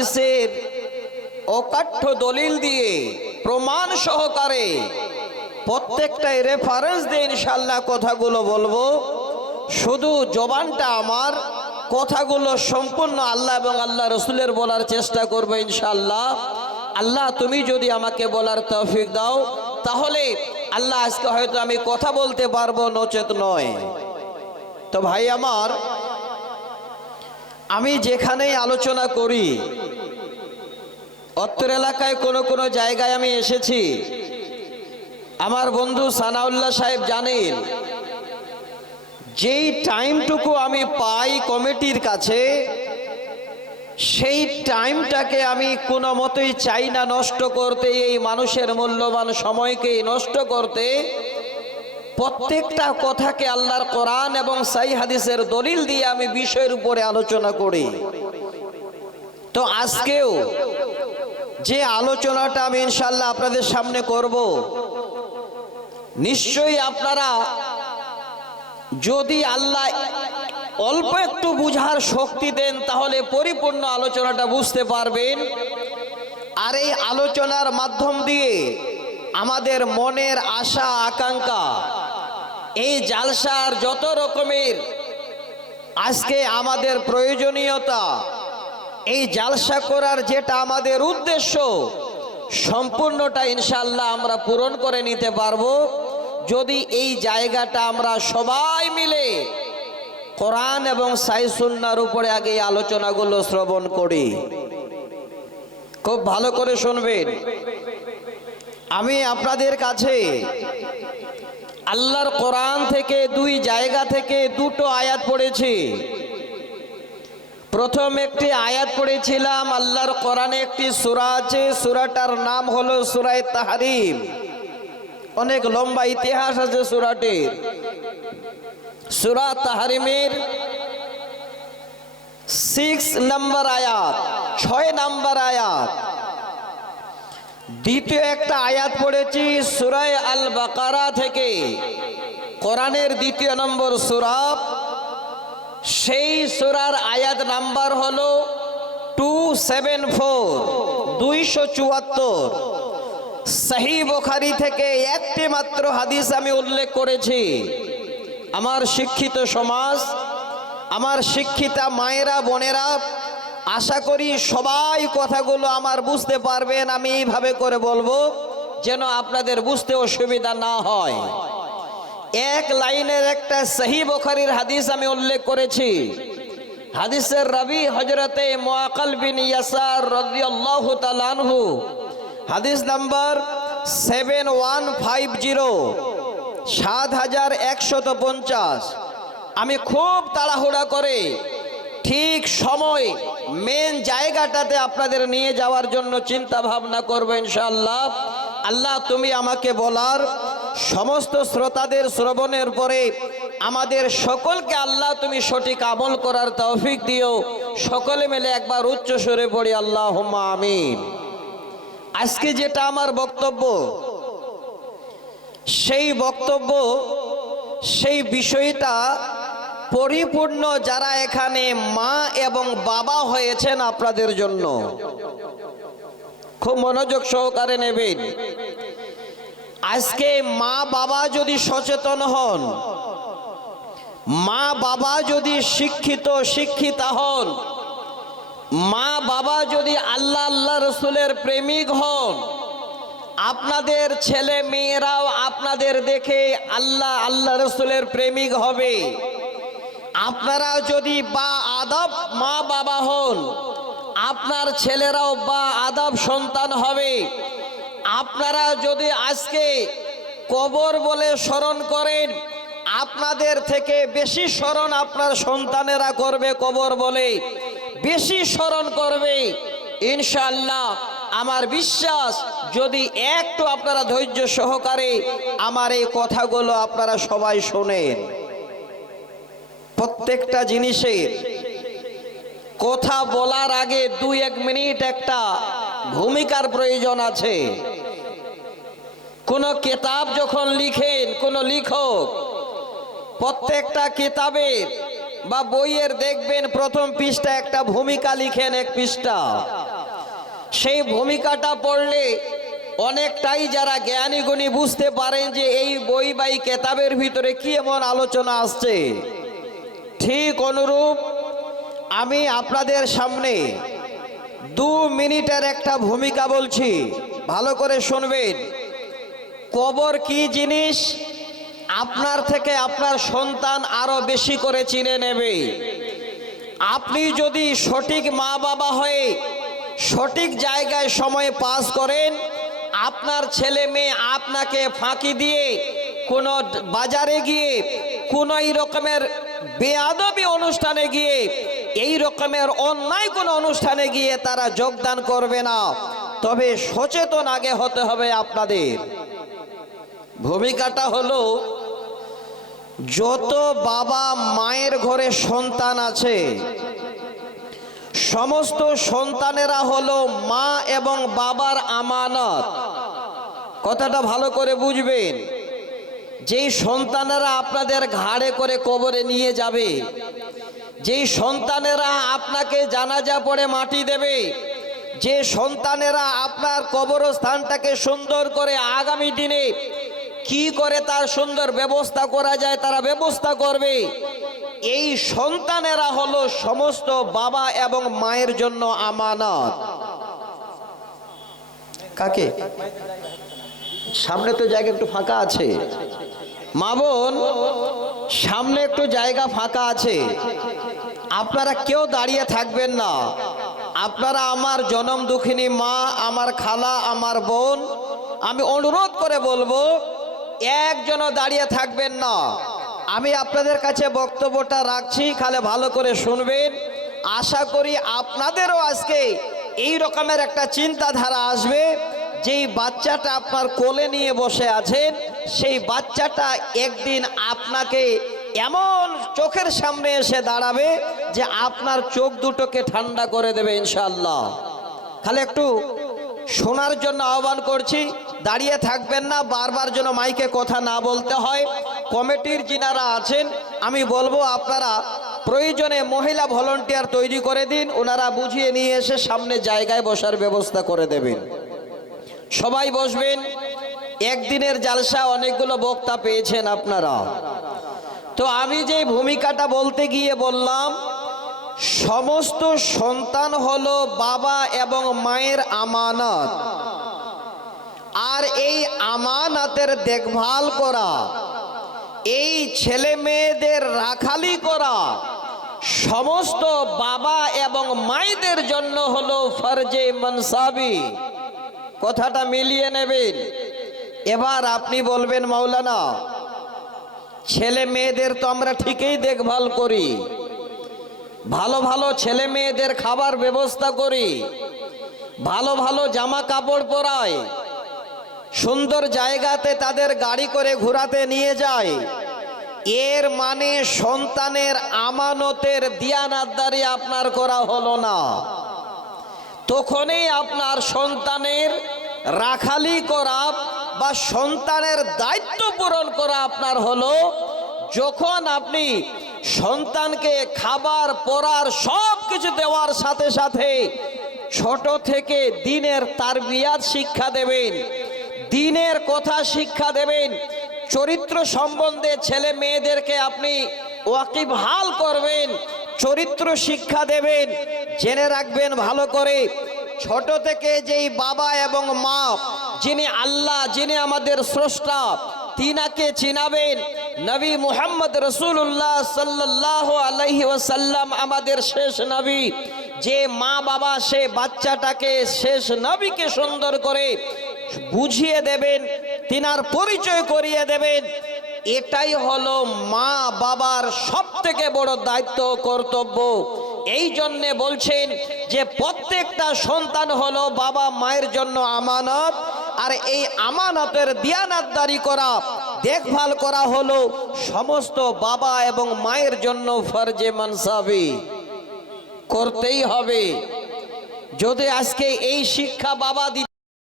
হাদিসের অকাঠ্য দলিল দিয়ে প্রমাণ সহকারে প্রত্যেকটাই রেফারেন্স দিয়ে ইনশাআল্লাহ কথাগুলো বলবো। শুধু জবানটা আমার, কথাগুলো সম্পূর্ণ আল্লাহ এবং আল্লাহ রসুলের বলার চেষ্টা করবো ইনশাআল্লাহ। আল্লাহ তুমি যদি আমাকে বলার তৌফিক দাও তাহলে আল্লাহ আজকে হয়তো আমি কথা বলতে পারবো, নচেত নয়। তো ভাই আমার, আমি যেখানেই আলোচনা করি, অত্র এলাকায় কোনো জায়গায় আমি এসেছি, আমার বন্ধু সানাউল্লাহ সাহেব জানেন, যেই টাইমটুকু আমি পাই কমিটির কাছে, সেই টাইমটাকে আমি কোনো মতেই চাই না নষ্ট করতে, এই মানুষের মূল্যবান সময়কে নষ্ট করতে। প্রত্যেকটা কথাকে আল্লাহর কোরআন এবং সহিহ হাদিসের দলিল দিয়ে আমি বিষয়ের উপরে আলোচনা করি। তো আজকেও যে আলোচনাটা আমি ইনশাআল্লাহ আপনাদের সামনে করব, নিশ্চয়ই আপনারা যদি আল্লাহ অল্প একটু বুঝার শক্তি দেন তাহলে পরিপূর্ণ আলোচনাটা বুঝতে পারবেন। আর এই আলোচনার মাধ্যম দিয়ে আমাদের মনের আশা আকাঙ্ক্ষা, এই জালসার যত রকমের আজকে আমাদের প্রয়োজনীয়তা, এই জালসা করার যেটা আমাদের উদ্দেশ্য, সম্পূর্ণটা ইনশাআল্লাহ আমরা পূরণ করে নিতে পারবো যদি এই জায়গাটা আমরা সবাই মিলে কোরআন এবং সহিহ সুন্নাহর উপরে আগে এই আলোচনাগুলো শ্রবণ করি। খুব ভালো করে শুনবেন। আমি আপনাদের কাছে আল্লাহর কোরআন থেকে দুই জায়গা থেকে দুটো আয়াত পড়েছি। প্রথম একটি আয়াত পড়েছিলাম, আল্লাহর কোরআনে একটি সূরা আছে, সূরাটার নাম হলো সূরা তাহরিম। অনেক লম্বা ইতিহাস আছে সূরাটির। সূরা তাহরিমের 6 নম্বর আয়াত, 6 নম্বর আয়াত। দ্বিতীয় একটা আয়াত পড়েছি সূরা আল বাকারা থেকে, কোরআনের দ্বিতীয় নম্বর সূরা। সেই সূরার আয়াত নাম্বার হলো 274, 274। সহিহ বুখারী থেকে একটি মাত্র হাদিস আমি উল্লেখ করেছি। আমার শিক্ষিত সমাজ, আমার শিক্ষিতা মায়েরা বোনেরা, আশা করি সবাই কথাগুলো আমার বুঝতে পারবেন। আমি এইভাবে করে বলবো যেন আপনাদের বুঝতে অসুবিধা না হয়। এক লাইনের একটা সহিহ বুখারীর হাদিস আমি উল্লেখ করেছি। হাদিসের রাবি হযরতে মুআক্কাল বিন ইয়াসার রাদিয়াল্লাহু তাআলা আনহু, হাদিস নাম্বার 7150, 7150। আমি খুব তাড়াহুড়া করে ঠিক সময় মেন জায়গাটাতে আপনাদের নিয়ে যাওয়ার জন্য চিন্তা ভাবনা করবো ইনশাআল্লাহ। আল্লাহ তুমি আমাকে বলার, সমস্ত শ্রোতাদের শ্রবণের পরে আমাদের সকলকে আল্লাহ তুমি সঠিক আমল করার তৌফিক দিও। সকলে মিলে একবার উচ্চ সুরে পড়ি আল্লাহুম্মা আমিন। আজকে যেটা আমার বক্তব্য, সেই বক্তব্য, সেই বিষয়টা পরিপূর্ণ যারা এখানে মা এবং বাবা হয়েছেন আপনাদের জন্য। খুব মনোযোগ সহকারে নেবেন। আজকে মা বাবা যদি সচেতন হন, মা বাবা যদি শিক্ষিতা হন, মা বাবা যদি আল্লাহ রসুলের প্রেমিক হন, আপনাদের ছেলে মেয়েরাও আপনাদের দেখে আল্লাহ রসুলের প্রেমিক হবে। আপনারা যদি বা আদব মা বাবা হন, আপনার ছেলেরাও বা আদব সন্তান হবে। আপনারা যদি আজকে কবর বলে স্মরণ করেন, আপনাদের থেকে বেশি স্মরণ আপনার সন্তানেরা করবে, কবর বলে বেশি স্মরণ করবে ইনশাআল্লাহ। আমার বিশ্বাস, যদি একটু আপনারা ধৈর্য সহকারে আমার এই কথাগুলো আপনারা সবাই শোনেন। প্রত্যেকটা জিনিসের কথা বলার আগে 2-1 মিনিট একটা ভূমিকার প্রয়োজন আছে। কোন কিতাব যখন লিখেন, কোন লেখক প্রত্যেকটা কিতাবের বা বইয়ের দেখবেন প্রথম পৃষ্ঠা একটা ভূমিকা লিখেন, 1 পৃষ্ঠা। সেই ভূমিকাটা পড়লে অনেকটাই যারা জ্ঞানী গুণী বুঝতে পারেন যে এই বই বা এই কেতাবের ভিতরে কি এমন আলোচনা আসছে। ঠিক অনুরূপ আমি আপনাদের সামনে 2 মিনিটের একটা ভূমিকা বলছি, ভালো করে শুনবেন। কবর কি জিনিস আপনার থেকে আপনার সন্তান আরো বেশি করে চিনে নেবে। আপনি যদি সঠিক মা বাবা হয়ে সঠিক জায়গায় সময় পাস করেন, আপনার ছেলে মেয়ে আপনাকে ফাঁকি দিয়ে কোনো বাজারে গিয়ে কোনো এই রকমের বেয়াদবি অনুষ্ঠানে গিয়ে এই রকমের অন্যায় কোনো অনুষ্ঠানে গিয়ে তারা যোগদান করবে না। তবে সচেতন আগে হতে হবে আপনাদের। ভূমিকাটা হলো, যত বাবা মায়ের ঘরে সন্তান আছে সমস্ত সন্তানেরা হলো মা এবং বাবার আমানত। কথাটা ভালো করে বুঝবেন। যেই সন্তানেরা আপনাদের ঘাড়ে করে কবরে নিয়ে যাবে, যেই সন্তানেরা আপনাকে জানাজা পড়ে মাটি দেবে, যে সন্তানেরা আপনার কবরস্থানটাকে সুন্দর করে আগামী দিনে কি করে তার সুন্দর ব্যবস্থা করা যায় তারা ব্যবস্থা করবে, এই সন্তানেরা হলো সমস্ত বাবা এবং মায়ের জন্য আমানত। কাকে? সামনে তো জায়গা একটু ফাঁকা আছে, মা বোন সামনে একটু জায়গা ফাঁকা আছে, আপনারা কেউ দাঁড়িয়ে থাকবেন না। আপনারা আমার জনম দুঃখিনী মা, আমার খালা, আমার বোন, আমি অনুরোধ করে বলবো একজনও দাঁড়িয়ে থাকবেন না। আমি আপনাদের কাছে বক্তব্যটা রাখছি, খালি ভালো করে শুনবেন। আশা করি আপনাদেরও আজকে এই রকমের একটা চিন্তাধারা আসবে, যেই বাচ্চাটা আপনার কোলে নিয়ে বসে আছেন সেই বাচ্চাটা একদিন আপনাকে এমন চোখের সামনে এসে দাঁড়াবে যে আপনার চোখ দুটোকে ঠান্ডা করে দেবে ইনশাআল্লাহ। খালি একটু শোনার জন্য আহ্বান করছি, দাঁড়িয়ে থাকবেন না, বারবার যেন মাইকে কথা না বলতে হয়। কমিটির যিনারা আছেন আমি বলবো আপনারা প্রয়োজনে মহিলা ভলান্টিয়ার তৈরি করে দিন, ওনারা বুঝিয়ে নিয়ে এসে সামনে জায়গায় বসার ব্যবস্থা করে দেবেন। সবাই বসবেন। একদিনের জালসা অনেকগুলো বক্তা পেয়েছেন আপনারা। তো আমি যে ভূমিকাটা বলতে গিয়ে বললাম, সমস্ত সন্তান হলো বাবা এবং মায়ের আমানত, আর এই আমানতের দেখভাল করা, এই ছেলে মেয়েদের রাখালি করা সমস্ত বাবা এবং মায়েদের জন্য হলো ফরজে মনসাবি। কথাটা মিলিয়ে নেবেন। এবার আপনি বলবেন মাওলানা, ছেলে মেয়েদের তো আমরা ঠিকই দেখভাল করি, ভালো ভালো ছেলে মেয়েদের খাবার ব্যবস্থা করি, ভালো ভালো জামা কাপড় পরাই, সুন্দর জায়গাতে তাদের গাড়ি করে ঘোরাতে নিয়ে যায়, এর মানে সন্তানের আমানতের দিয়ানাতদারি আপনার করা হলো না। তখনই আপনার সন্তানের রাখালি করা বা সন্তানের দায়িত্ব পূরণ করা আপনার হলো, যখন আপনি সন্তানকে খাবার পরার সব কিছু দেওয়ার সাথে সাথে ছোট থেকে দিনের তারবিয়াত শিক্ষা দেবেন, দিনের কথা শিক্ষা দেবেন, চরিত্র সম্বন্ধে ছেলে মেয়েদেরকে আপনি ওয়াকিবহাল করবেন, চরিত্র শিক্ষা দেবেন। জেনে রাখবেন ভালো করে, ছোট থেকে যেই বাবা এবং মা, যিনি আল্লাহ, যিনি আমাদের স্রষ্টা, তিনাকে চিনাবেন। নবী মুহাম্মদ রাসূলুল্লাহ সাল্লাল্লাহু আলাইহি ওয়াসাল্লাম আমাদের শেষ নবী। যে মা বাবা সে বাচ্চাটাকে শেষ নবীকে সুন্দর করে বুঝিয়ে দেবেন, তিনার পরিচয় করিয়ে দেবেন। এটাই হলো মা বাবার সবথেকে বড় দায়িত্ব, কর্তব্য। এই জন্য বলছেন যে প্রত্যেকটা সন্তান হলো বাবা মায়ের জন্য আমানত, আর এই আমানতের দিয়ানাতদারি করা, দেখভাল করা হলো সমস্ত বাবা এবং মায়ের জন্য ফরজে মানসাবি। করতেই হবে। যদি আজকে এই শিক্ষা বাবা